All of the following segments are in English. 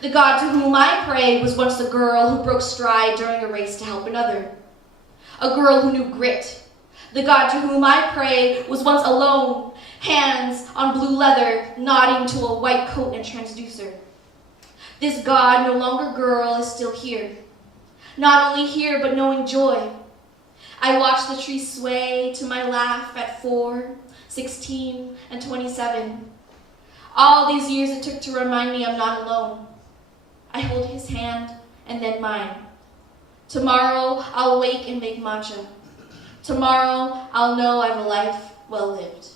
The God to whom I pray was once the girl who broke stride during a race to help another. A girl who knew grit. The God to whom I pray was once alone, hands on blue leather, nodding to a white coat and transducer. This God, no longer girl, is still here. Not only here, but knowing joy. I watch the trees sway to my laugh at 4, 16, and 27. All these years it took to remind me I'm not alone. I hold his hand and then mine. Tomorrow I'll wake and make matcha. Tomorrow I'll know I have a life well lived.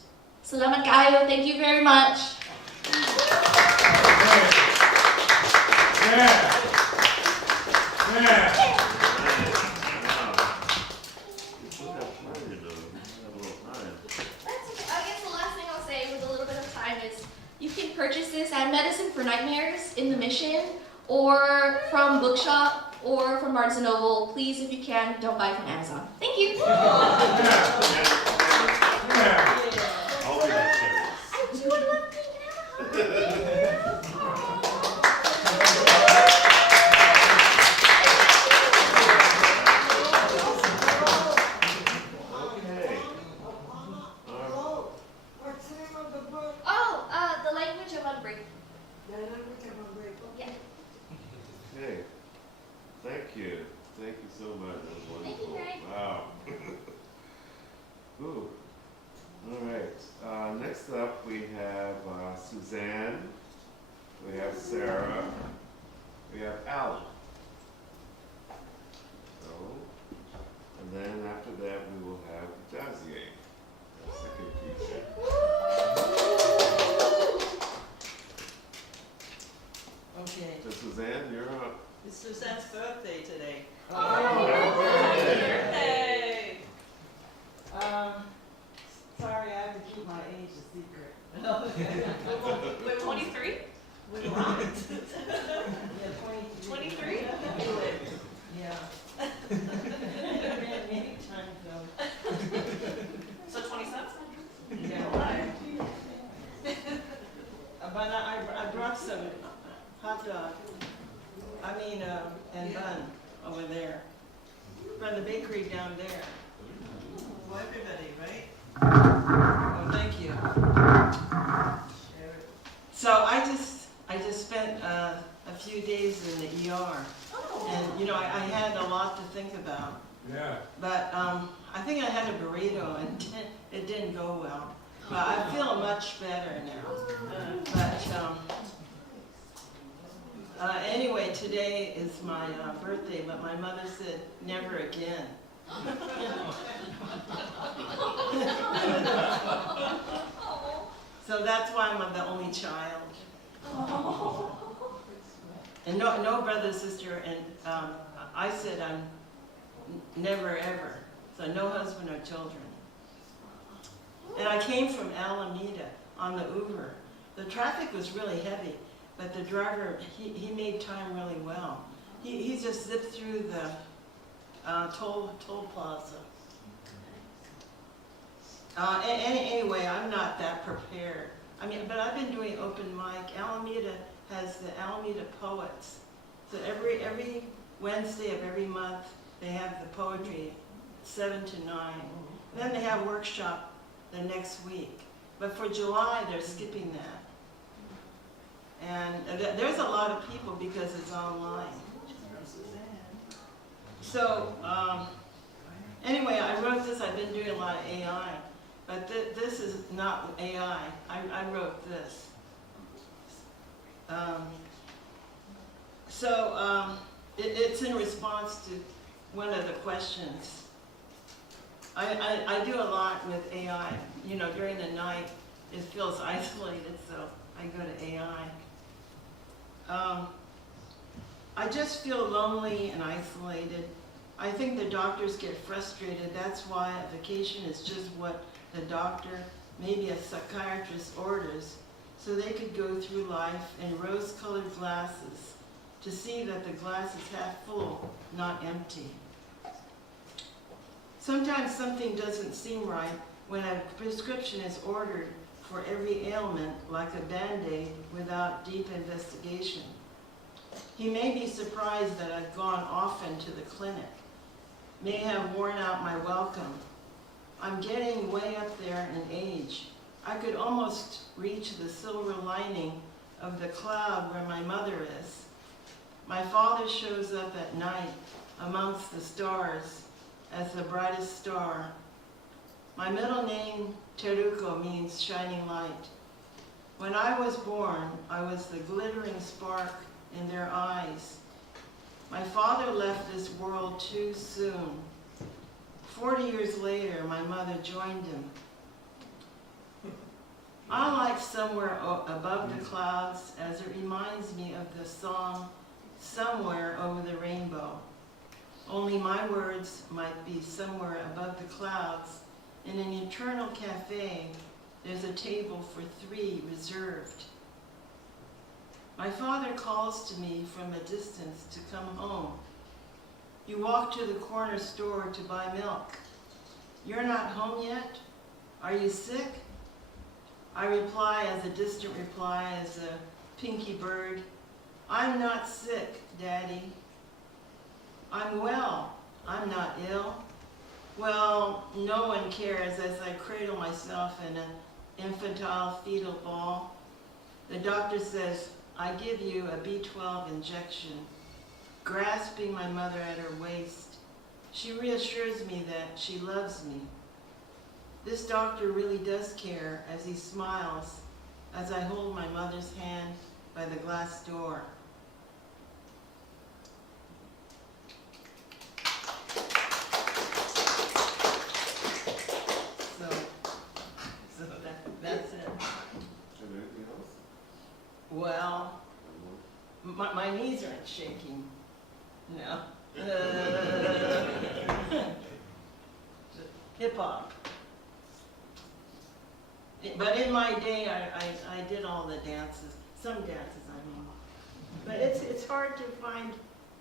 Salamat kayo. Thank you very much. Purchase this at Medicine for Nightmares in the Mission, or from Bookshop, or from Barnes & Noble. Please, if you can, don't buy from Amazon. Thank you. The Language of Unbreaking. The Language of Unbreaking. Yeah. Okay. Thank you. Thank you so much. That was wonderful. Thank you, Greg. Wow. Ooh. All right. Next up, we have Suzanne. We have Sarah. We have Alan. So, and then after that, we will have Dazié, our second teacher. Okay. So Suzanne, you're up. It's Suzanne's birthday today. Oh, happy birthday! Sorry, I have to keep my age a secret. We're 23? We're right. Yeah, 23? Yeah. Many times though. So 27? Yeah, right. But I brought some hot dog, and bun over there, from the bakery down there. For everybody, right? Oh, thank you. So I just spent a few days in the ER, and I had a lot to think about. Yeah. But I think I had a burrito, and it didn't go well. But I feel much better now. Anyway, today is my birthday, but my mother said, never again. So that's why I'm the only child. And no brother, sister, and I said I'm never ever. So no husband or children. And I came from Alameda on the Uber. The traffic was really heavy, but the driver, he made time really well. He just zipped through the toll plaza. Anyway, I'm not that prepared. But I've been doing open mic. Alameda has the Alameda Poets. So every Wednesday of every month, they have the poetry, 7 to 9. Then they have workshop the next week. But for July, they're skipping that. And there's a lot of people because it's online. So, anyway, I wrote this. I've been doing a lot of AI. But this is not AI. I wrote this. It's in response to one of the questions. I do a lot with AI. During the night, it feels isolated, so I go to AI. I just feel lonely and isolated. I think the doctors get frustrated. That's why a vacation is just what the doctor, maybe a psychiatrist, orders, so they could go through life in rose-colored glasses to see that the glass is half full, not empty. Sometimes something doesn't seem right when a prescription is ordered for every ailment, like a Band-Aid, without deep investigation. He may be surprised that I've gone often to the clinic, may have worn out my welcome. I'm getting way up there in age. I could almost reach the silver lining of the cloud where my mother is. My father shows up at night amongst the stars as the brightest star. My middle name, Teruko, means shining light. When I was born, I was the glittering spark in their eyes. My father left this world too soon. 40 years later, my mother joined him. I like Somewhere Above the Clouds as it reminds me of the song Somewhere Over the Rainbow. Only my words might be somewhere above the clouds. In an eternal cafe, there's a table for 3 reserved. My father calls to me from a distance to come home. You walk to the corner store to buy milk. You're not home yet? Are you sick? I reply as a distant reply as a pinky bird. I'm not sick, Daddy. I'm well. I'm not ill. Well, no one cares as I cradle myself in an infantile fetal ball. The doctor says, I give you a B12 injection. Grasping my mother at her waist, she reassures me that she loves me. This doctor really does care as he smiles as I hold my mother's hand by the glass door. So that's it. Anything else? Well, my knees aren't shaking. No. Hip hop. But in my day, I did all the dances, some dances I mean. But it's hard to find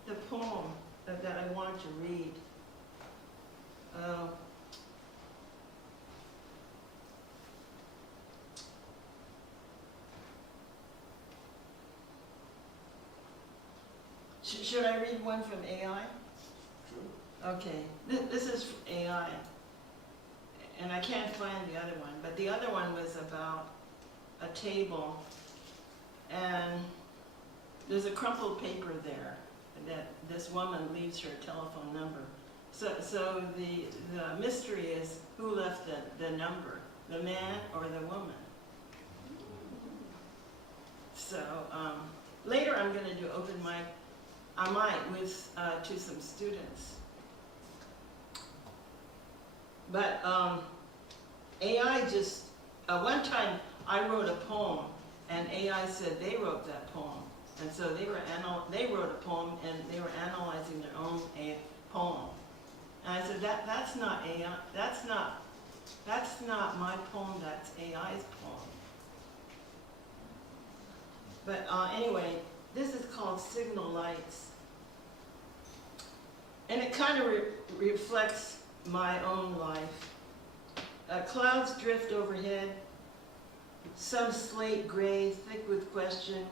the poem that I want to read. Should I read one from AI? Sure. Okay, this is from AI. And I can't find the other one, but the other one was about a table, and there's a crumpled paper there that this woman leaves her telephone number. So the mystery is who left the number, the man or the woman. So later I'm going to do open mic, I might, with to some students. But AI just, one time I wrote a poem and AI said they wrote that poem. And so they wrote a poem and they were analyzing their own poem. And I said, that's not AI, that's not my poem, that's AI's poem. But anyway, this is called Signal Lights. And it kind of reflects my own life. Clouds drift overhead, some slate gray, thick with question,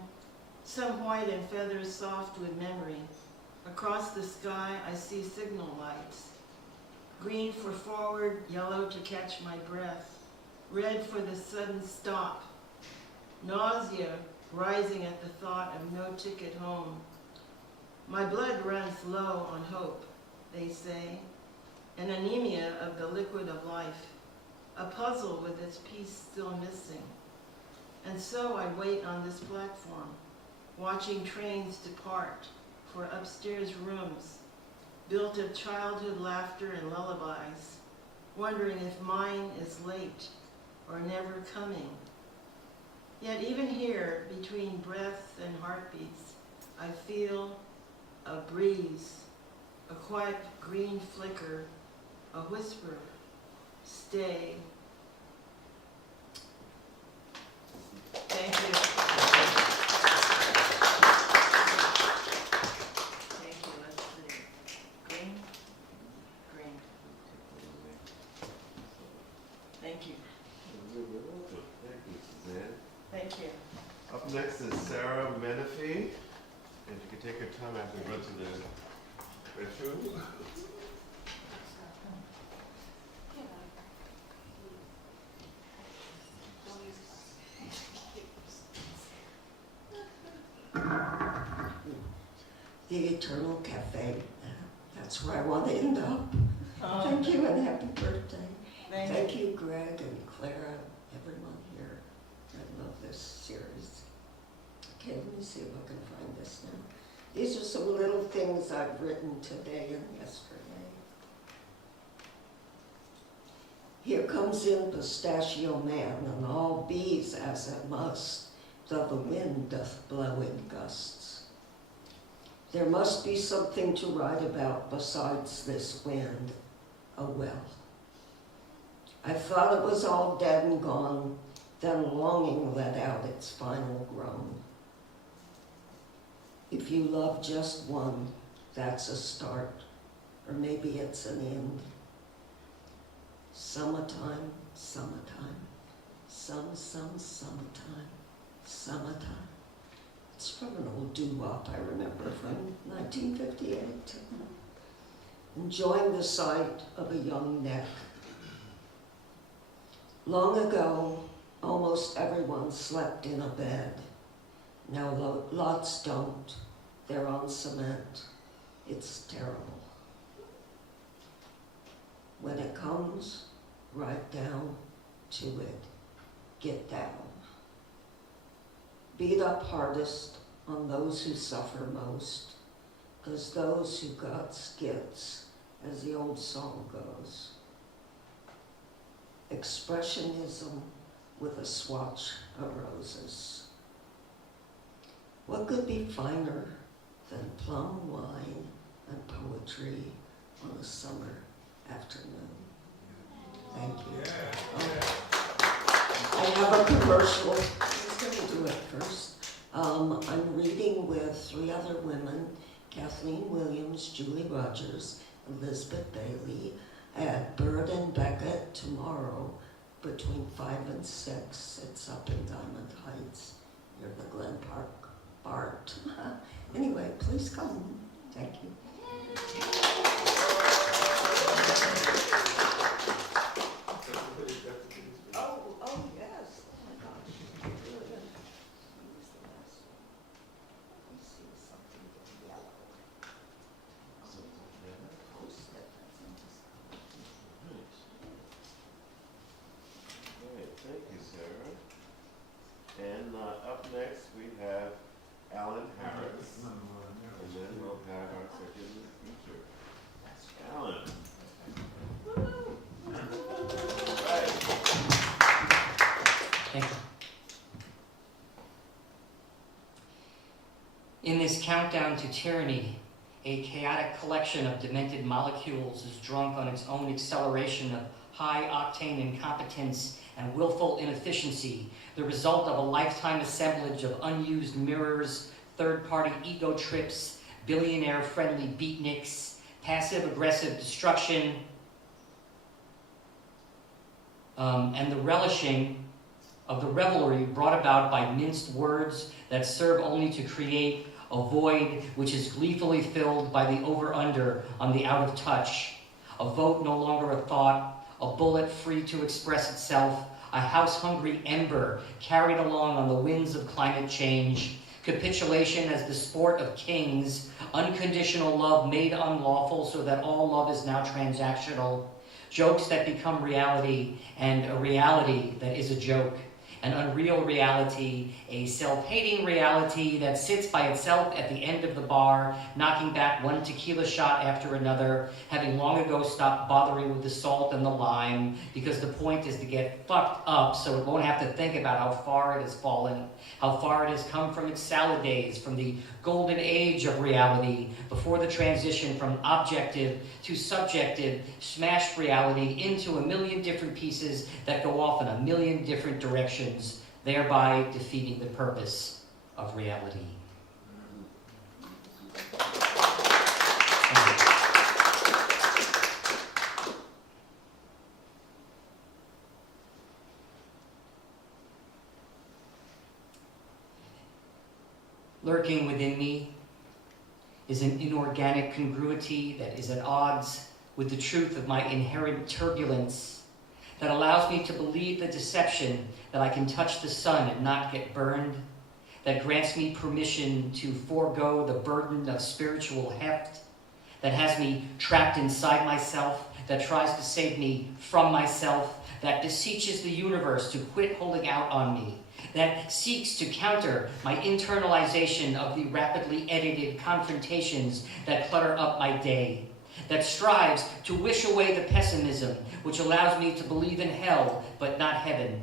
some white and feathers soft with memory. Across the sky, I see signal lights. Green for forward, yellow to catch my breath, red for the sudden stop. Nausea rising at the thought of no ticket home. My blood runs low on hope, they say, an anemia of the liquid of life, a puzzle with its piece still missing. And so I wait on this platform, watching trains depart for upstairs rooms, built of childhood laughter and lullabies, wondering if mine is late or never coming. Yet even here, between breaths and heartbeats, I feel a breeze, a quiet green flicker, a whisper, stay. Thank you. Thank you, let's see. Green, green. Thank you. Thank you, Suzanne. Thank you. Up next is Sarah M.F.A. And if you could take your time as we go to the ritual. The Eternal Cafe. That's where I want to end up. Thank you and happy birthday. Thank you, Greg and Clara, everyone here. I love this series. Okay, let me see if I can find this now. These are some little things I've written today and yesterday. Here comes in Pistachio Man, and all bees as it must, though the wind doth blow in gusts. There must be something to write about besides this wind. Oh well. I thought it was all dead and gone, then longing let out its final groan. If you love just one, that's a start, or maybe it's an end. Summertime, summertime, summertime, summertime. It's from an old doo-wop I remember from 1958. Enjoying the sight of a young neck. Long ago, almost everyone slept in a bed. Now lots don't. They're on cement. It's terrible. When it comes, right down to it. Get down. Beat up hardest on those who suffer most, 'cause those who got gets, as the old song goes. Expressionism with a swatch of roses. What could be finer than plum wine and poetry on a summer afternoon? Thank you. I have a commercial. Who's going to do it first? I'm reading with 3 other women, Kathleen Williams, Julie Rogers, Elizabeth Bailey, at Bird and Beckett tomorrow between 5 and 6. It's up in Diamond Heights near the Glen Park BART. Anyway, please come. Thank you. Oh yes. Oh my gosh. Really good. Use the last one. Let me see something yellow. Post it. All right, thank you, Sarah. And up next we have Alan Harris, and then we'll have our second speaker. Alan. Right. Thank you. In this countdown to tyranny, a chaotic collection of demented molecules is drunk on its own acceleration of high-octane incompetence and willful inefficiency, the result of a lifetime assemblage of unused mirrors, third-party ego trips, billionaire-friendly beatniks, passive-aggressive destruction, and the relishing of the revelry brought about by minced words that serve only to create a void which is gleefully filled by the over-under on the out of touch, a vote no longer a thought, a bullet free to express itself, a house-hungry ember carried along on the winds of climate change, capitulation as the sport of kings, unconditional love made unlawful so that all love is now transactional, jokes that become reality, and a reality that is a joke, an unreal reality, a self-hating reality that sits by itself at the end of the bar, knocking back one tequila shot after another, having long ago stopped bothering with the salt and the lime, because the point is to get fucked up so it won't have to think about how far it has fallen, how far it has come from its salad days, from the golden age of reality, before the transition from objective to subjective, smashed reality into a million different pieces that go off in a million different directions, thereby defeating the purpose of reality. Lurking within me is an inorganic congruity that is at odds with the truth of my inherent turbulence, that allows me to believe the deception that I can touch the sun and not get burned, that grants me permission to forego the burden of spiritual heft, that has me trapped inside myself, that tries to save me from myself, that beseeches the universe to quit holding out on me, that seeks to counter my internalization of the rapidly edited confrontations that clutter up my day, that strives to wish away the pessimism which allows me to believe in hell but not heaven,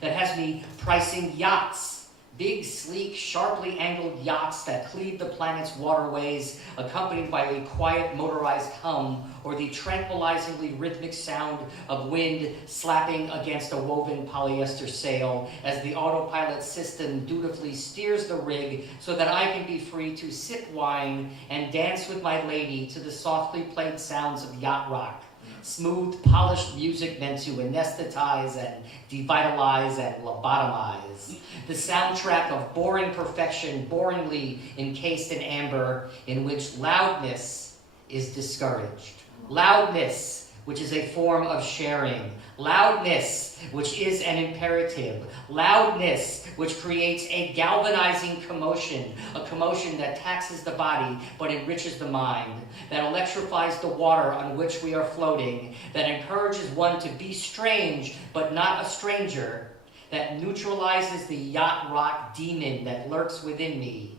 that has me pricing yachts, big, sleek, sharply angled yachts that cleave the planet's waterways, accompanied by a quiet motorized hum or the tranquilizingly rhythmic sound of wind slapping against a woven polyester sail as the autopilot system dutifully steers the rig so that I can be free to sip wine and dance with my lady to the softly played sounds of yacht rock. Smooth, polished music meant to anesthetize and devitalize and lobotomize. The soundtrack of boring perfection, boringly encased in amber, in which loudness is discouraged. Loudness, which is a form of sharing. Loudness, which is an imperative. Loudness, which creates a galvanizing commotion, a commotion that taxes the body but enriches the mind, that electrifies the water on which we are floating, that encourages one to be strange but not a stranger, that neutralizes the yacht rock demon that lurks within me.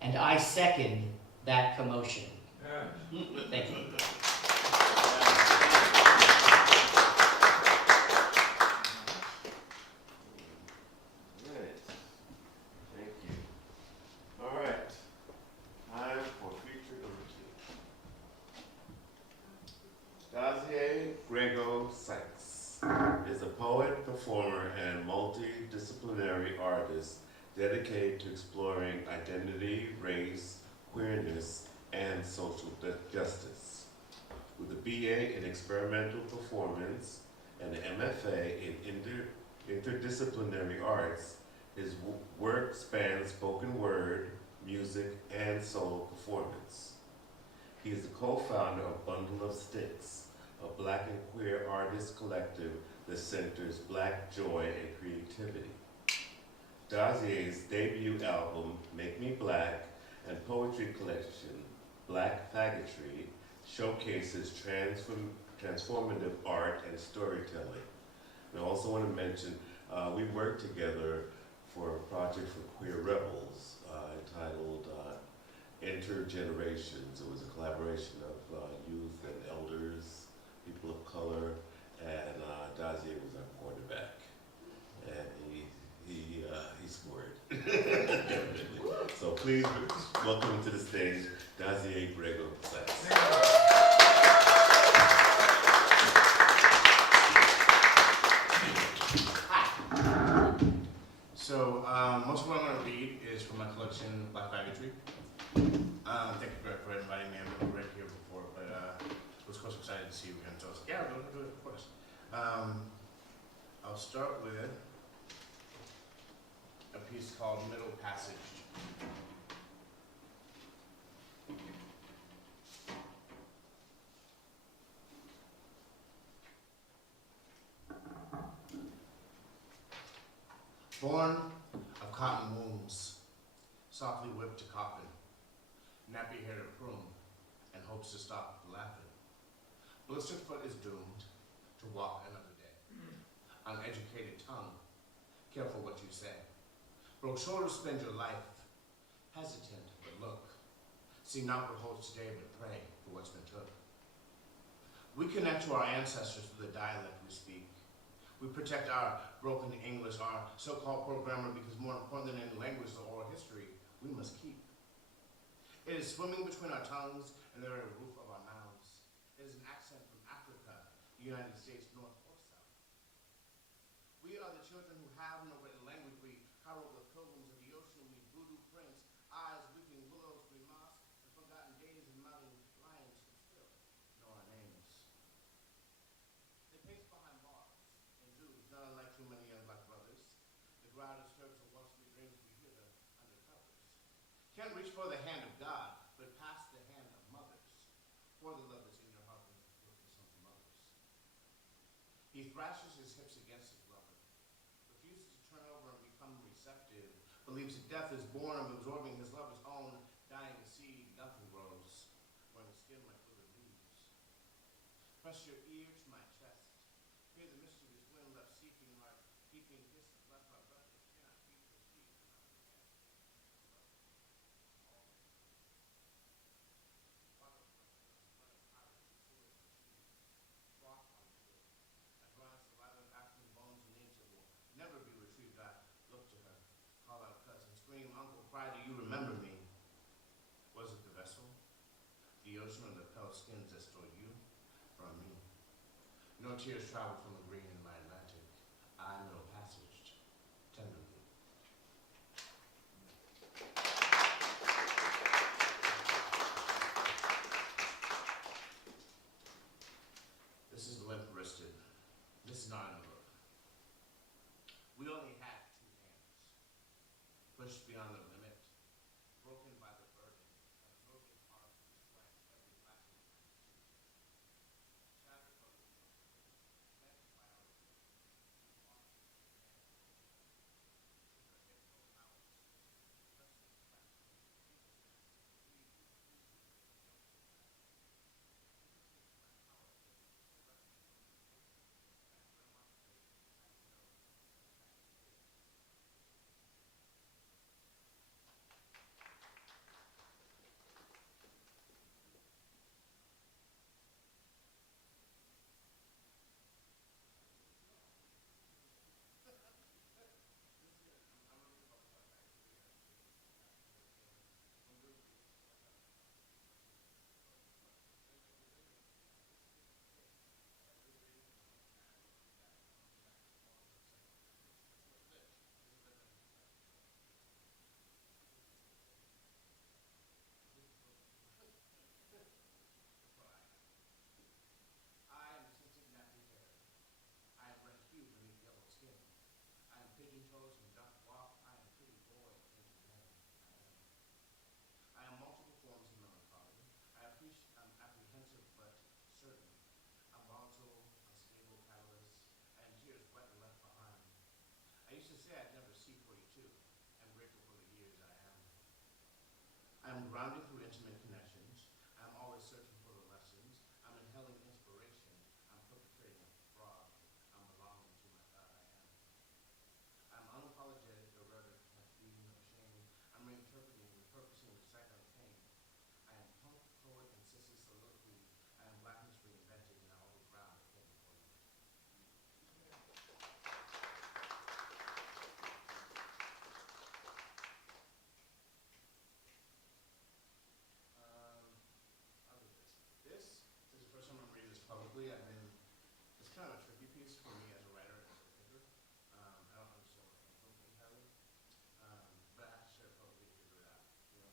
And I second that commotion. Thank you. Thank you. All right. Time for feature number 2. Dazié Grego-Sykes is a poet, performer, and multidisciplinary artist dedicated to exploring identity, race, queerness, and social justice. With a BA in experimental performance and an M.F.A. in interdisciplinary arts, his work spans spoken word, music, and solo performance. He is the co-founder of Bundle of Sticks, a Black and queer artist collective that centers Black joy and creativity. Dazié's debut album, Make Me Black, and poetry collection, Black Faggotry, showcases transformative art and storytelling. And I also want to mention, we worked together for a project for Queer Rebels entitled Intergenerations. It was a collaboration of youth and elders, people of color, and Dazié was our quarterback. And he scored. So please welcome to the stage, Dazié Grego-Sykes. So, most of what I'm going to read is from my collection, Black Faggotry. Thank you, Greg, for inviting me. I've never read here before, but I was of course excited to see you again. So I was like, yeah, we're going to do it, of course. I'll start with a piece called Middle Passage. Born of cotton wombs, softly whipped to coffin, nappy hair to prune, and hopes to stop laughing. Blistered foot is doomed to walk another day. Uneducated tongue, careful what you say. Broke shoulders spend your life, hesitant but look. See not what holds today but pray for what's been took. We connect to our ancestors through the dialect we speak. We protect our broken English, our so-called programmer, because more important than any language, the oral history we must keep. It is swimming between our tongues and the very roof of our mouths. It is an accent from Africa, the United States, north or south. We are the children who have no written language. We harrow the pilgrims of the ocean. We voodoo prince, eyes weeping willows, we moss, and forgotten days and mountain lions who still know our names. They pace behind bars. Not unlike too many young Black brothers. The ground disturbs the once we dreams, we hear the undercovers. Can't reach for the hand of God, but He thrashes his hips against his lover, refuses to turn over and become receptive, believes that death is born of absorbing his lover's own dying seed. Nothing grows when the skin like withered leaves. Press your ear to my chest. Hear the mischievous wind left seeping like heaping kisses left by breathless cannot keep your feet. Never be retrieved. I look to her, call out cousin, scream, uncle, cry, do you remember me? Was it the vessel, the ocean, or the pale skins that stole you from me? No tears travel from the green in my Atlantic. I middle passaged tenderly. This is limp-wristed. This is not in the book. We only had two hands, pushed beyond the limit, broken by the burden of broken heart to sweat every lacking shattered from the met by our I am tinted nappy hair. I am red hue beneath yellow skin. I am pigeon toes and duck walk. I am pretty boy into man. I am multiple forms of melancholy. I am apprehensive but certain. I'm volatile, unstable, callous. I am tears wet and left behind. I used to say I'd never see 42. I'm grateful for the years I am. I am grounded through intimate connections. I'm always searching for the lessons. I'm inhaling inspiration. I'm perpetrating a fraud. I'm belonging to my God I am. I'm unapologetic, irreverent, not grieving, no shame. I'm reinterpreting, repurposing, recycling pain. I am punk, poet, and sissy soliloquy. I am blackness reinvented, and all the ground that came before me. I'll do this. This is the first time I'm reading this publicly. It's kind of a tricky piece for me as a writer and as a thinker. I don't understand what came from entirely. But I have to share it publicly to figure it out, you know?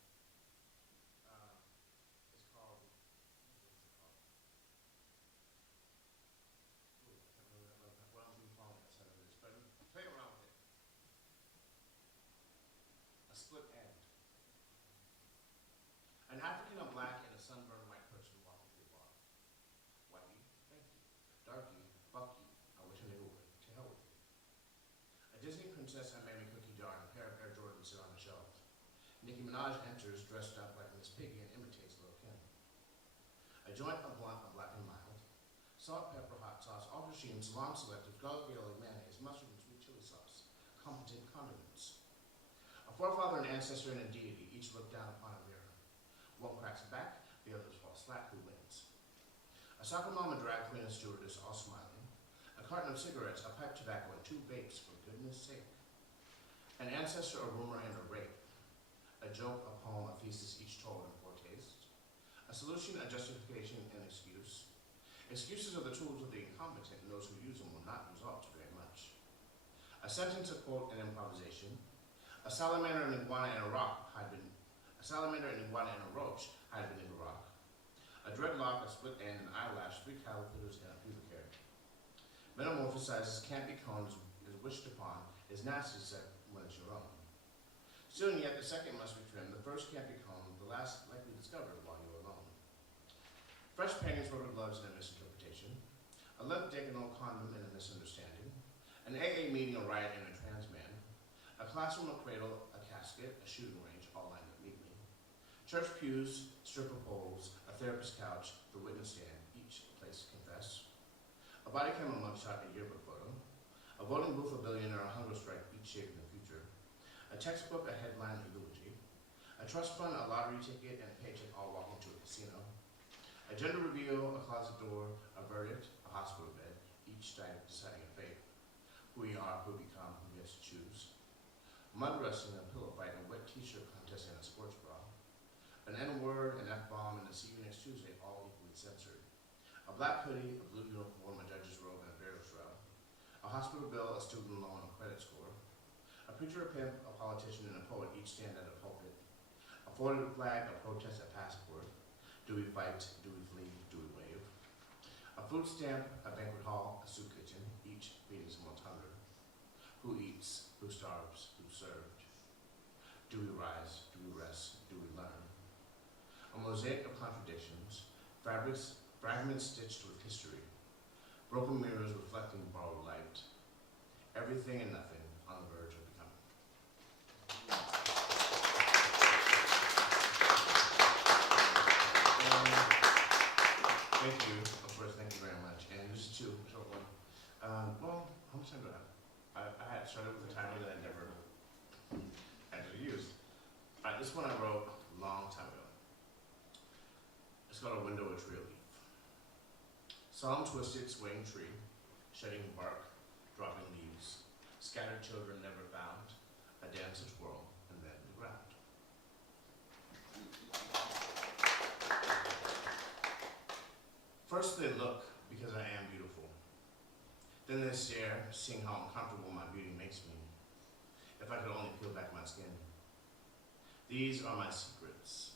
It's called, what is it called? Ooh, I can't remember what I'm being following outside of this, but play around with it. A split end. An African, a black, and a sunburned white person walking through a bar. Whitey, thank you. Darky, fuck you. I wish a nigga would. To hell with you. A Disney princess and Mammy cookie jar and a pair of Air Jordans sit on the shelf. Nicki Minaj enters dressed up like Miss Piggy and imitates Lil' Kim. A joint, a blunt, a black and mild. Salt, pepper, hot sauce, aubergine, salon selective, garlic aioli, mayonnaise, mustard, and sweet chili sauce. Competent condiments. A forefather, an ancestor, and a deity each look down upon a mirror. One cracks back, the others fall slack. Who wins? A soccer mom, a drag queen, a stewardess, all smiling. A carton of cigarettes, a pipe tobacco, and 2 vapes, for goodness sake. An ancestor, a rumor, and a rape. A joke, a poem, a thesis, each told in foretaste. A solution, a justification, an excuse. Excuses are the tools of the incompetent, and those who use them will not result to very much. A sentence, a quote, an improvisation. A salamander, an iguana, and a rock had been. A salamander, an iguana, and a roach had been in the rock. A dreadlock, a split end, an eyelash, 3 caterpillars, and a pubic hair. Metamorphosizes, can't be combed, is wished upon, is nasty said when it's your own. Still and yet, the second must be trimmed, the first can't be combed, the last likely discovered while you're alone. Fresh paintings, rubber gloves, and a misinterpretation. A left dick, an old condom, and a misunderstanding. An AA meeting, a riot, and a trans man. A classroom, a cradle, a casket, a shooting range, all lined up neatly. Church pews, stripper poles, a therapist's couch, the witness stand, each place to confess. A body cam, a mugshot, a yearbook photo. A voting booth, a billionaire, a hunger strike, each shaping the future. A textbook, a headline, a eulogy. A trust fund, a lottery ticket, and a paycheck, all walking to a casino. A gender reveal, a closet door, a verdict, a hospital bed, each deciding a fate. Who we are, who we become, who gets to choose. Mud wrestling, a pillow fight, a wet t-shirt contest, and a sports bra. An N-word, an F-bomb, and a see you next Tuesday, all equally censored. A black hoodie, a blue uniform, a judge's robe, and a burial shroud. A hospital bill, a student loan, a credit score. A preacher, a pimp, a politician, and a poet each stand at a pulpit. A folded flag, a protest, a passport. Do we fight? Do we flee? Do we wave? A food stamp, a banquet hall, a soup kitchen, each feeding someone's hunger. Who eats? Who starves? Who's served? Do we rise? Do we rest? Do we learn? A mosaic of contradictions, fragments stitched with history. Broken mirrors reflecting borrowed light. Everything and nothing on the verge of becoming. Thank you. Of course, thank you very much. And this is too a short one. Well, how much time do I have? I had started with a timer that I never actually used. This one I wrote a long time ago. It's called A Window, a Tree, a Leaf. Solemn, twisted, swaying tree, shedding bark, dropping leaves, scattered children never found, a dance, a twirl, and then the ground. First they look, because I am beautiful. Then they stare, seeing how uncomfortable my beauty makes me. If I could only peel back my skin. These are my secrets.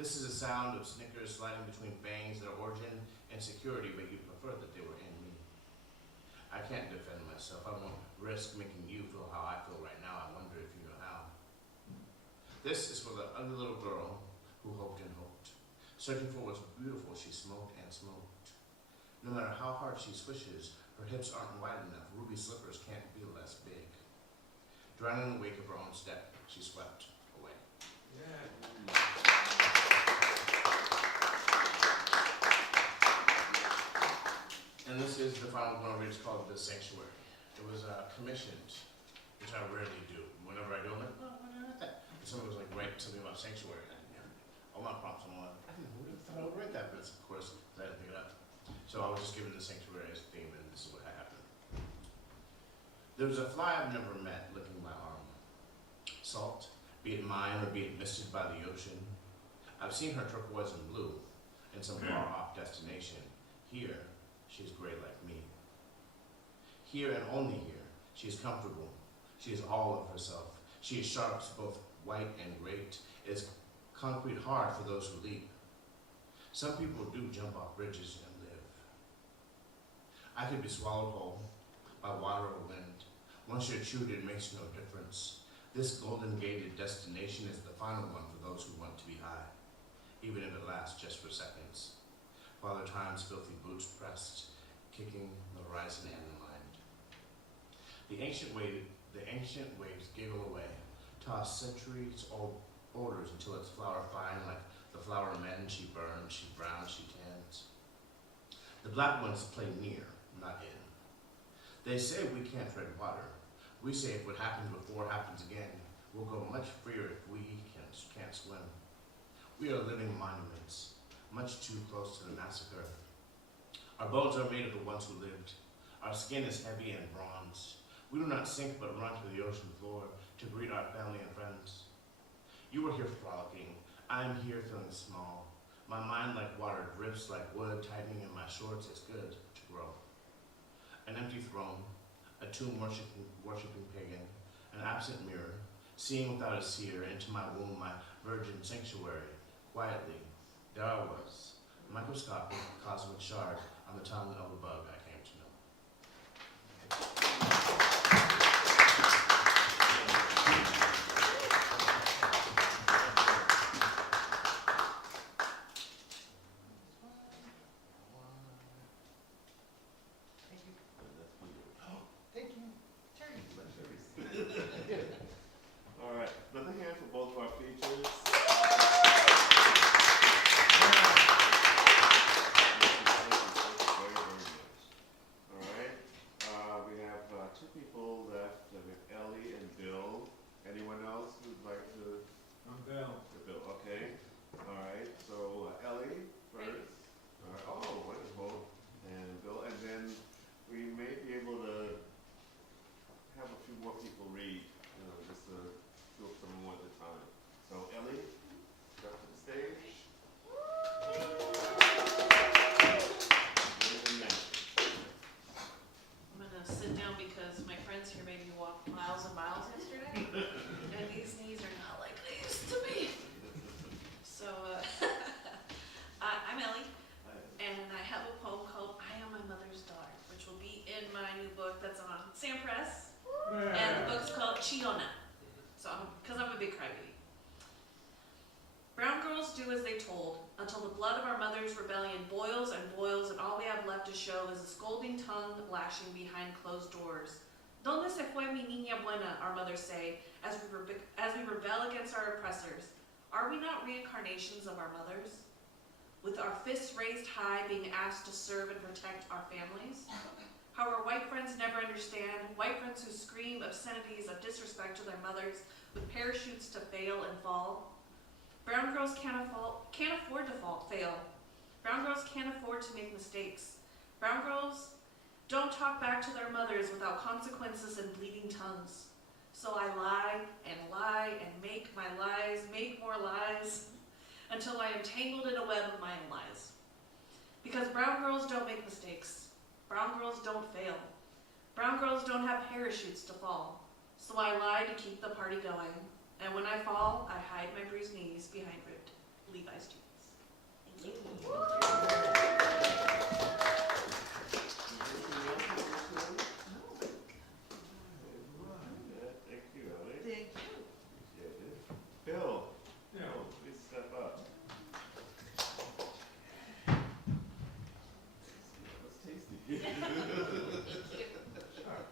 This is a sound of Snickers sliding between fangs that are origin and security, but you prefer that they were in me. I can't defend myself. I won't risk making you feel how I feel right now. I wonder if you know how. This is for the ugly little girl who hoped and hoped. Searching for what's beautiful, she smoked and smoked. No matter how hard she swishes, her hips aren't wide enough. Ruby slippers can't be less big. Drowning in the wake of her own step, she swept away. Yeah. And this is the final one of it. It's called The Sanctuary. It was commissioned, which I rarely do. Whenever I do, I'm like, oh, why did I write that? And someone was like, write something about sanctuary. All my prompts, I'm like, I didn't know who thought I would write that, but of course, I didn't pick it up. So I was just given The Sanctuary as a theme, and this is what happened. There was a fly I've never met licking my arm. Salt, be it mine or be it misted by the ocean. I've seen her turquoise and blue in some far-off destination. Here, she's gray like me. Here and only here, she is comfortable. She is all of herself. She is sharp, both white and great. It is concrete hard for those who leap. Some people do jump off bridges and live. I could be swallowed whole by water or wind. Once you're chewed, it makes no difference. This golden gated destination is the final one for those who want to be high, even if it lasts just for seconds. Father Time's filthy boots pressed, kicking the horizon and in mind. The ancient waves giggle away, toss centuries-old borders until it's flower fine like the flower men. She burns, she browns, she tans. The black ones play near, not in. They say we can't tread water. We say if what happens before happens again, we'll go much freer if we can't swim. We are living monuments, much too close to the massacre. Our bones are made of the ones who lived. Our skin is heavy and bronze. We do not sink but run to the ocean floor to greet our family and friends. You are here frolicking. I am here feeling small. My mind like water drips like wood, tightening in my shorts. It's good to grow. An empty throne, a tomb worshiping pagan, an absent mirror, seeing without a seer into my womb, my virgin sanctuary. Quietly, there I was, a microscopic cosmic shard on the tongue of a bug I came to know. chillona. So, because I'm a big crybaby. Brown girls do as they told, until the blood of our mother's rebellion boils and boils, and all we have left to show is a scolding tongue lashing behind closed doors. Donde se fue mi niña buena, our mothers say, as we rebel against our oppressors. Are we not reincarnations of our mothers? With our fists raised high, being asked to serve and protect our families? How our white friends never understand, white friends who scream obscenities of disrespect to their mothers with parachutes to fail and fall? Brown girls can't afford to fail. Brown girls can't afford to make mistakes. Brown girls don't talk back to their mothers without consequences and bleeding tongues. So I lie and make my lies, make more lies, until I am tangled in a web of my own lies. Because brown girls don't make mistakes. Brown girls don't fail. Brown girls don't have parachutes to fall. So I lie to keep the party going. And when I fall, I hide my bruised knees behind ripped Levi's jeans. Thank you. Thank you, Ellie. Thank you. Appreciate it. Bill, please step up. That's tasty. Thank you. Take your time.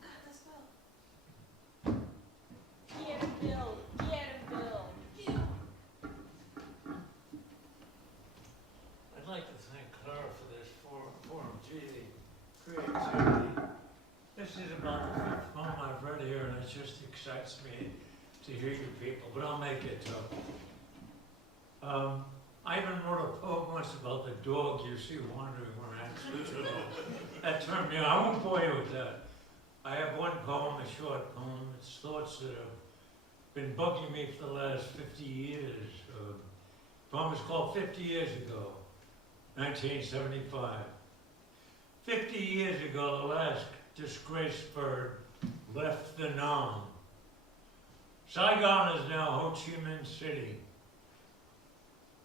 God, this well. Get him, Bill. Get him, Bill. I'd like to thank Clara for this forum. Gee, the creativity. This is about the fifth poem I've read here, and it just excites me to hear you people, but I'll make it tough. I even wrote a poem once about the dog you see wandering around. That turned me on. I won't bore you with that. I have one poem, a short poem. It's thoughts that have been bugging me for the last 50 years. The poem is called 50 Years Ago, 1975. 50 years ago, the last disgraced bird left the Nam. Saigon is now Ho Chi Minh City.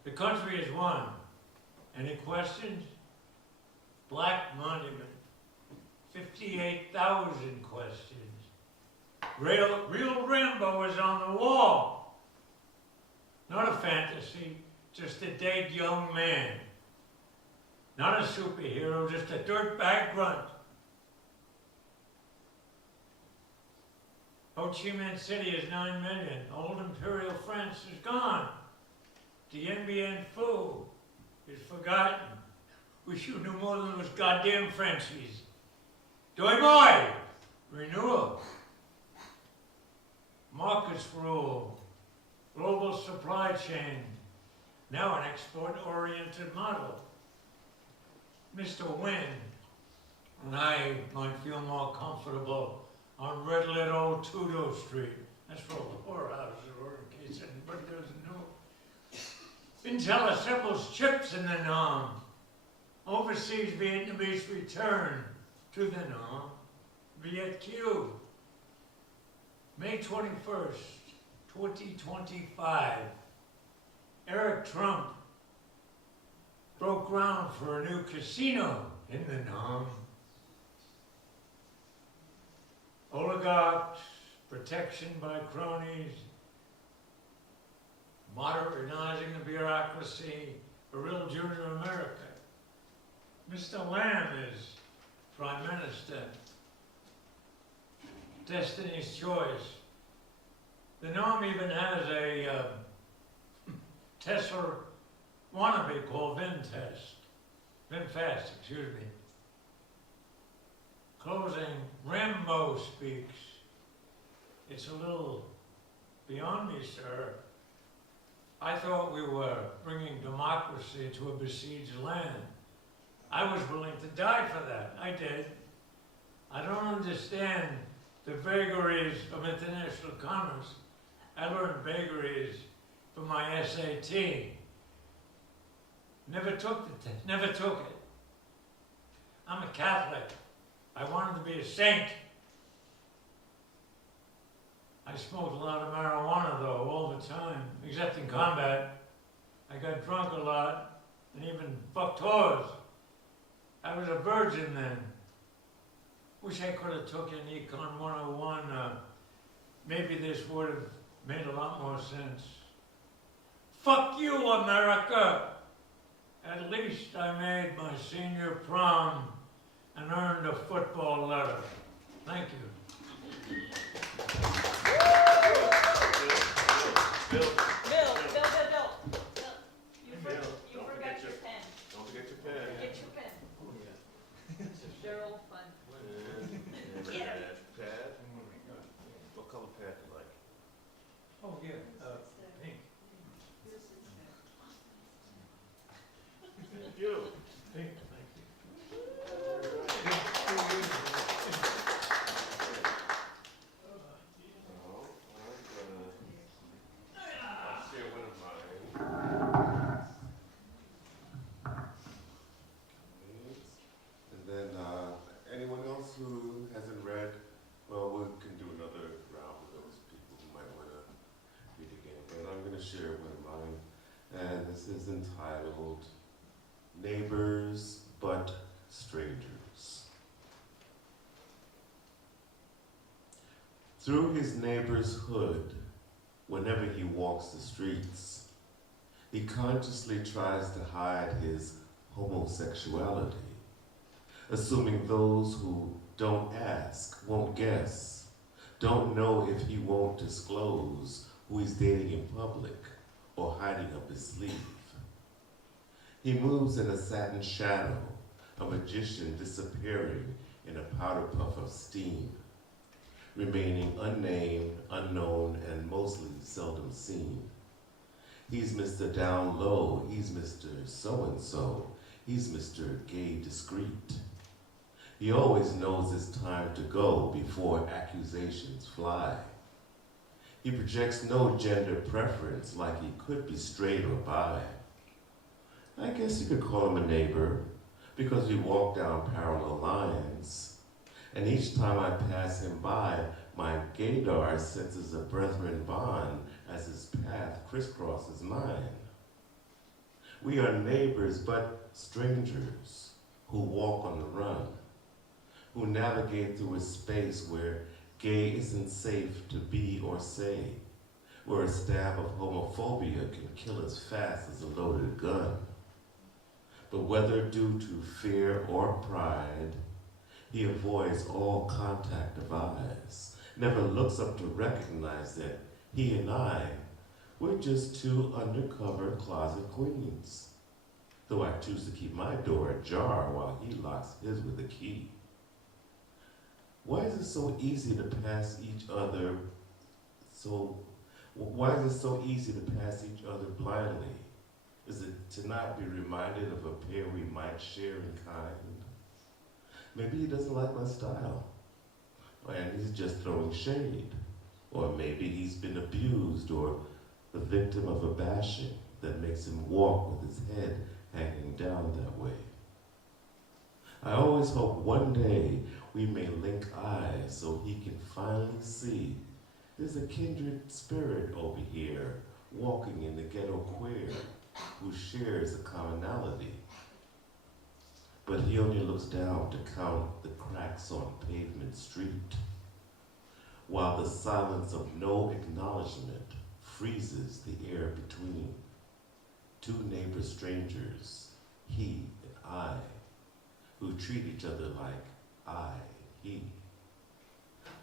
The country is one. Any questions? Black Monument. 58,000 questions. Real Rambo is on the wall. Not a fantasy, just a dead young man. Not a superhero, just a dirtbag grunt. Ho Chi Minh City is 9 million. Old Imperial France is gone. Dien Bien Phu is forgotten. Wish you knew more than those goddamn Frenchies. Doi Moi! Renewal. Markets rule. Global supply chain. Now an export-oriented model. Mr. Wynn and I might feel more comfortable on red-lit old Tudo Street. That's where all the whorehouses are, in case anybody doesn't know. Intel assembles chips in the Nam. Overseas Vietnamese return to the Nam. Viet Q. May 21st, 2025. Eric Trump broke ground for a new casino in the Nam. Oligarchs, protection by cronies, modernizing the bureaucracy, a real junior America. Mr. Lamb is Prime Minister. Destiny's Choice. The Nam even has a Tesla wannabe called VinFast, excuse me. Closing, Rambo speaks. It's a little beyond me, sir. I thought we were bringing democracy to a besieged land. I was willing to die for that. I did. I don't understand the vagaries of international commerce. I learned vagaries for my SAT. Never took it. I'm a Catholic. I wanted to be a saint. I smoked a lot of marijuana, though, all the time, except in combat. I got drunk a lot and even fucked whores. I was a virgin then. Wish I could have took in Econ 101. Maybe this would have made a lot more sense. Fuck you, America! At least I made my senior prom and earned a football letter. Thank you. Bill. Bill. You Don't forgot forget your pen. Don't forget your pen. Get your pen. They're all fun. And pad. What color pad do you like? Oh, yeah, pink. Thank you. Pink, thank you. I'll share one of mine. And then anyone else who hasn't read, well, we can do another round with those people who might want to read again. But I'm going to share one of mine. And this is entitled Neighbors But Strangers. Through his neighbor's hood, whenever he walks the streets, he consciously tries to hide his homosexuality, assuming those who don't ask won't guess, don't know if he won't disclose who he's dating in public or hiding up his sleeve. He moves in a satin shadow, a magician disappearing in a powder puff of steam, remaining unnamed, unknown, and mostly seldom seen. He's Mr. Down Low, he's Mr. So-and-so, he's Mr. Gay Discreet. He always knows it's time to go before accusations fly. He projects no gender preference, like he could be straight or bi. I guess you could call him a neighbor, because we walk down parallel lines. And each time I pass him by, my gaydar senses a brethren bond as his path crisscrosses mine. We are neighbors, but strangers, who walk on the run, who navigate through a space where gay isn't safe to be or say, where a stab of homophobia can kill as fast as a loaded gun. But whether due to fear or pride, he avoids all contact of eyes, never looks up to recognize that he and I, we're just two undercover closet queens. Though I choose to keep my door ajar while he locks his with a key. Why is it so easy to pass each other blindly? Is it to not be reminded of a pair we might share in kind? Maybe he doesn't like my style, and he's just throwing shade. Or maybe he's been abused or the victim of a bashing that makes him walk with his head hanging down that way. I always hope one day we may link eyes so he can finally see there's a kindred spirit over here walking in the ghetto queer who shares a commonality. But he only looks down to count the cracks on pavement street, while the silence of no acknowledgement freezes the air between two neighbor strangers, he and I, who treat each other like I, he.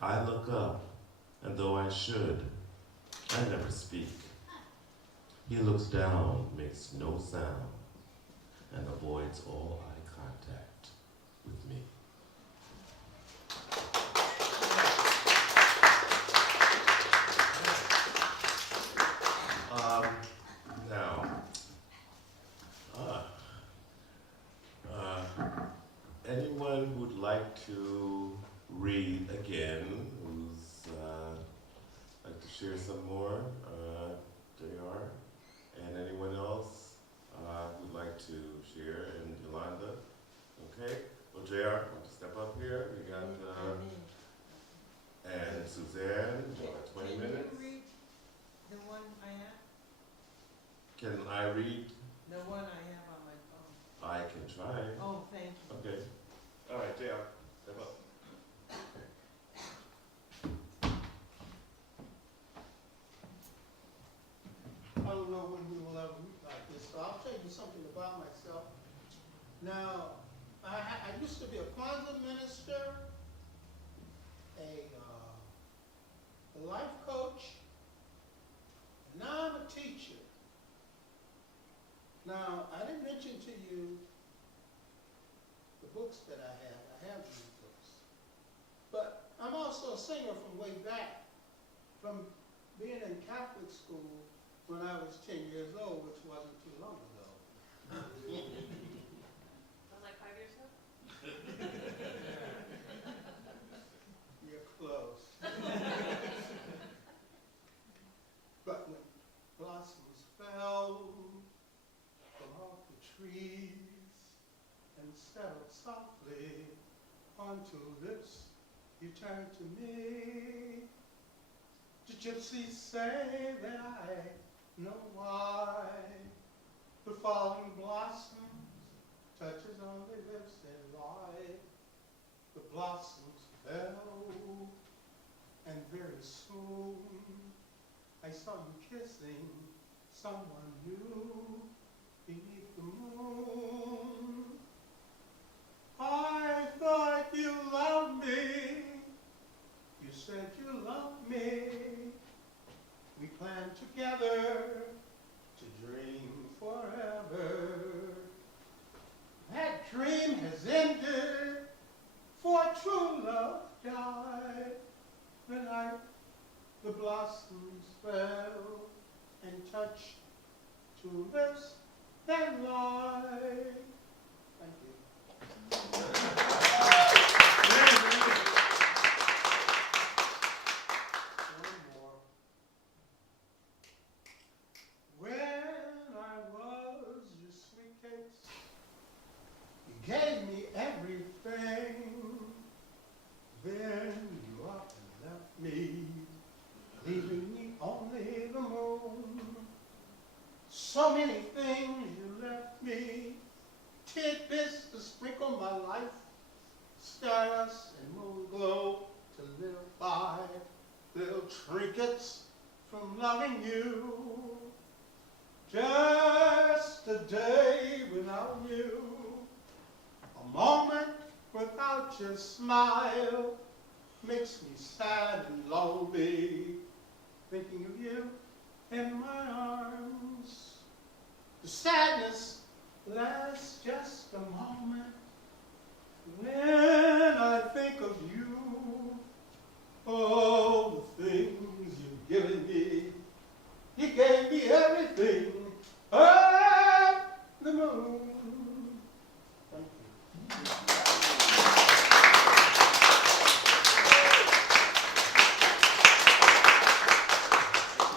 I look up, and though I should, I never speak. He looks down, makes no sound, and avoids all eye contact with me. Anyone who'd like to read again, who's like to share some more, JR, and anyone else who'd like to share, and Yolanda, okay? Well, JR, want to step up here? We got, and Suzanne, 20 minutes. Can you read the one I have? Can I read? The one I have on my phone. I can try. Oh, thank you. Okay. All right, JR, step up. no one who will ever meet like this. So I'll tell you something about myself. Now, I used to be a Kwanzaa minister, a life coach, and now I'm a teacher. Now, I didn't mention to you the books that I have. I have these books. But I'm also a singer from way back, from being in Catholic school when I was 10 years old, which wasn't too long ago. Sounds like 5 years ago? You're close. But when blossoms fell from off the trees and settled softly onto lips, you turned to me. The gypsies say that I know why. The falling blossoms touches on their lips and lie. The blossoms fell, and very soon I saw you kissing someone new beneath the moon. I thought you loved me. You said you loved me. We planned together to dream forever. That dream has ended, for true love died. The night the blossoms fell and touched two lips that lie. Thank you. One more. When I was your sweet cakes, you gave me everything. Then you up and left me, leaving me only the moon. So many things you left me, tidbits to sprinkle my life, stardust and moon glow to live by, little trinkets from loving you. Just a day without you, a moment without your smile, makes me sad and lonely, thinking of you in my arms. The sadness lasts just a moment. When I think of you, oh, the things you've given me. You gave me everything, the moon. Thank you.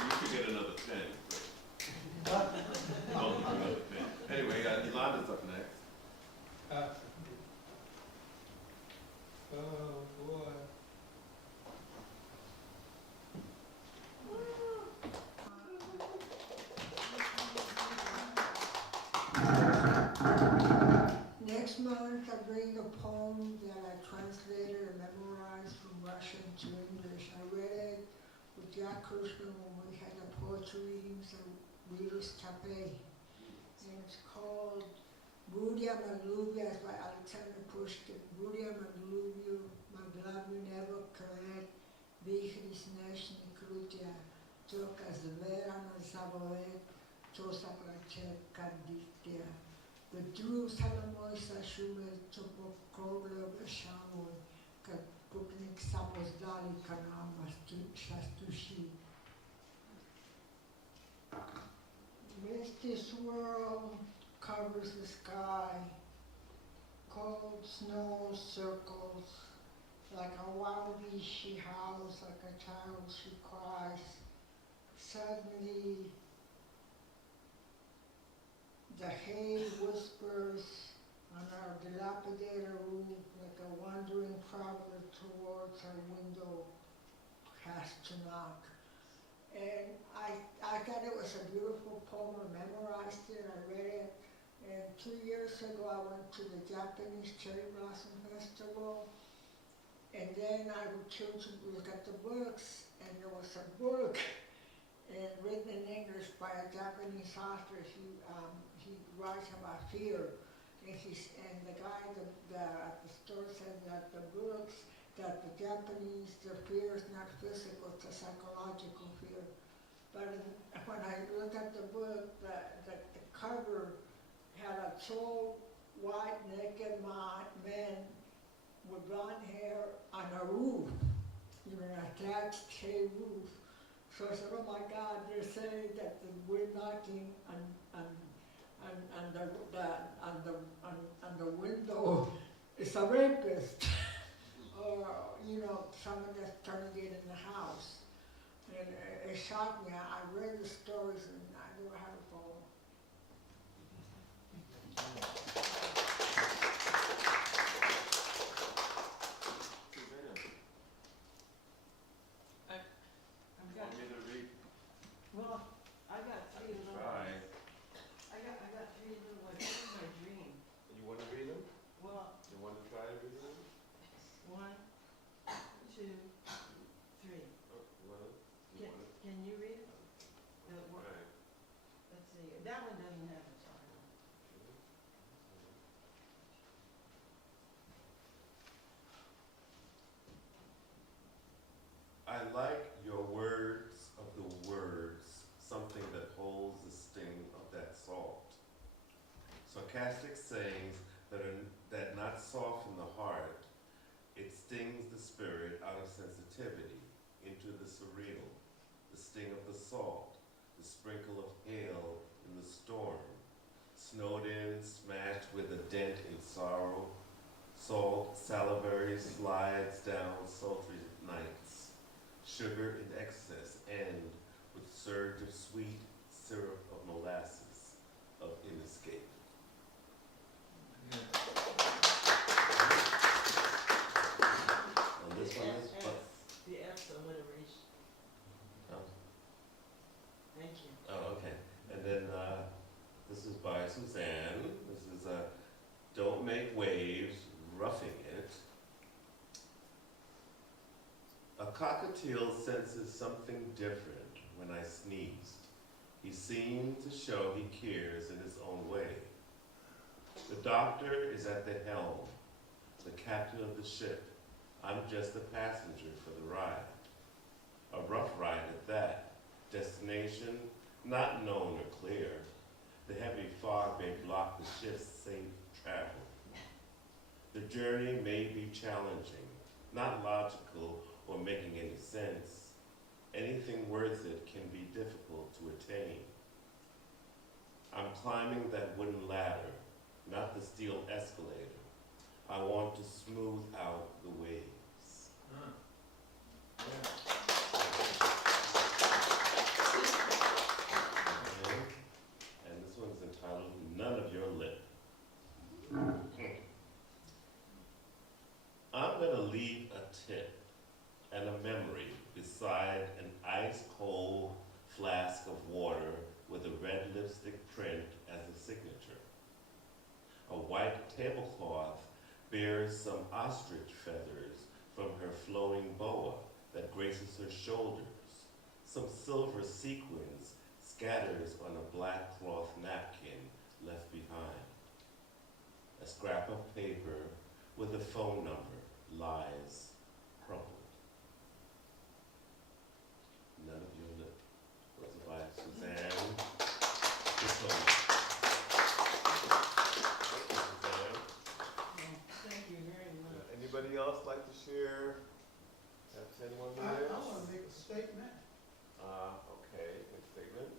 You should get another pen. Oh, another pen. Anyway, Yolanda's up next. Oh boy. Next month, I bring a poem that I translated and memorized from Russian to English. I read it with Jack Kushner when we had the poetry readings at Reader's Cafe. And it's called Brudia Maglubia, it's by Alexander Pushkin. Brudia Maglubia, Maglabu never kred, Vichris neshni krutia, Toka zverana zavoet, Tosa prachet kandiktia. The Drew Salamoy Sashume Chopo Koglo Shamoy, Kapuknik Sapozdali Kanama Shastushi. Misty swirl covers the sky, cold snow circles, like a wild bee she howls, like a child she cries. Suddenly, the hay whispers on our dilapidated roof like a wandering traveler towards our window has to knock. And I thought it was a beautiful poem. I memorized it, I read it. And 2 years ago I went to the Japanese Cherry Blossom Festival. And then I would choose to look at the books, and there was a book written in English by a Japanese Japanese author. He writes about fear. And the guy at the store said that the books, that the Japanese, their fear is not physical, it's a psychological fear. But when I looked at the book, the cover had a tall, white, naked man with blonde hair on a roof, a thatched hay roof. So I said, oh my God, they're saying that we're knocking on the window is a rapist, or someone that's trying to get in the house. And it shocked me. I read the stories and I knew how to follow. Want me to read? Well, I got three little Try. ones. I got three little ones. This is my dream. You want to read them? Well, You want to try to read them? 1, 2, 3. Oh, Can you read it? Right. Let's see. That one doesn't have a title. I like your words of the words, something that holds the sting of that salt. Sarcastic sayings that not soften the heart, it stings the spirit out of sensitivity into the surreal, the sting of the salt, the sprinkle of hail in the storm, snowed in, smashed with a dent in sorrow, salt, salivary slides down sultry nights, sugar in excess, and with surge of sweet syrup of molasses, of inescapable. And this one is The F's alliteration. oh, Thank you. oh, okay. And then this is by Suzanne. This is Don't Make Waves, Roughing It. A cockatiel senses something different when I sneezed. He seemed to show he cares in his own way. The doctor is at the helm, the captain of the ship. I'm just a passenger for the ride. A rough ride at that. Destination not known or clear. The heavy fog may block the ship's safe travel. The journey may be challenging, not logical or making any sense. Anything worth it can be difficult to attain. I'm climbing that wooden ladder, not the steel escalator. I want to smooth out the waves. And this one's entitled None of Your Lip. I'm going to leave a tip and a memory beside an ice-cold flask of water with a red lipstick print as a signature. A white tablecloth bears some ostrich feathers from her flowing boa that graces her shoulders. Some silver sequins scatters on a black cloth napkin left behind. A scrap of paper with a phone number lies crumpled. None of your lip. Was by Suzanne. Thank you very much. Anybody else like to share? Have 10 more I minutes? want to make a statement. Okay, good statement.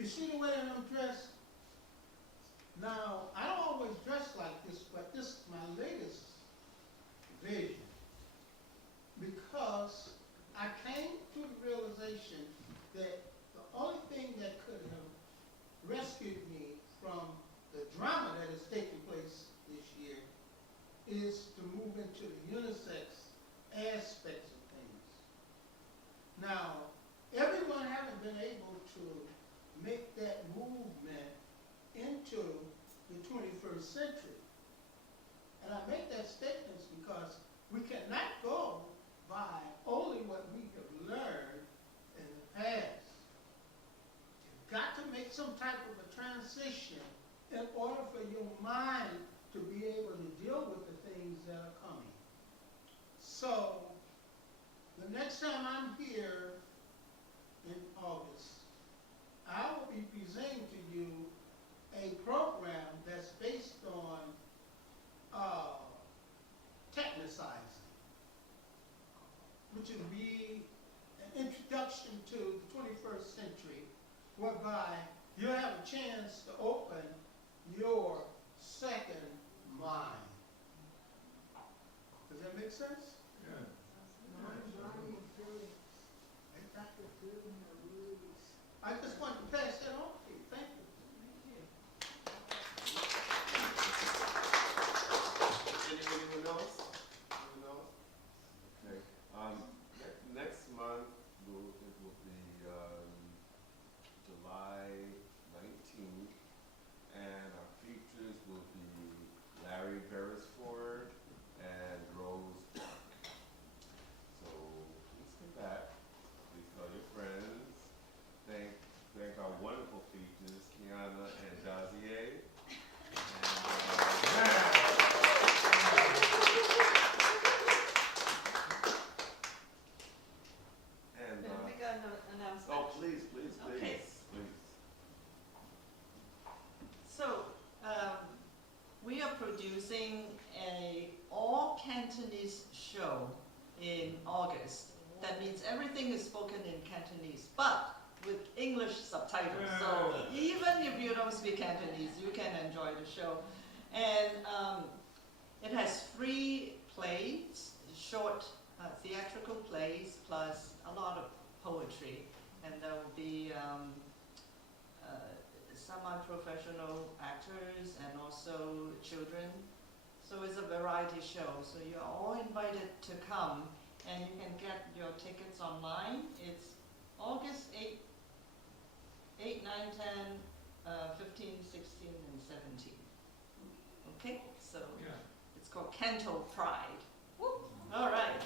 You see the way that I'm dressed? Now, I don't always dress like this, but this is my latest vision. Because I came to the realization that the only thing that could have rescued me from the drama that is taking place this year is to move into the unisex aspects of things. Now, everyone hasn't been able to make that movement into the 21st century. And I make that statement because we cannot go by only what we have learned in the past. here in August, I will be presenting to you a program that's based on technicizing, which would be an introduction to the 21st century, whereby you have a chance to open your second mind. Does that make sense? I just wanted to pass that on to you. Thank you. Anyone else? Anyone else? Okay. Next month it will be July 19th, and our features will be Larry Beresford and Rose Park. So please come back. Please tell your friends. Thank our wonderful features, Keana and Dazié. And Can we got an announcement? oh, please. Okay. So, we are producing a all Cantonese show in August. That means everything is spoken in Cantonese, but with English subtitles. So even if you don't speak Cantonese, you can enjoy the show. And it has 3 plays, short theatrical plays, plus a lot of poetry. And there will be semi-professional actors and also children. So it's a variety show. So you're all invited to come, and you can get your tickets online. It's August 8, 9, 10, 15, 16, and 17. Okay, so it's called Canto Pride. Woo. All right.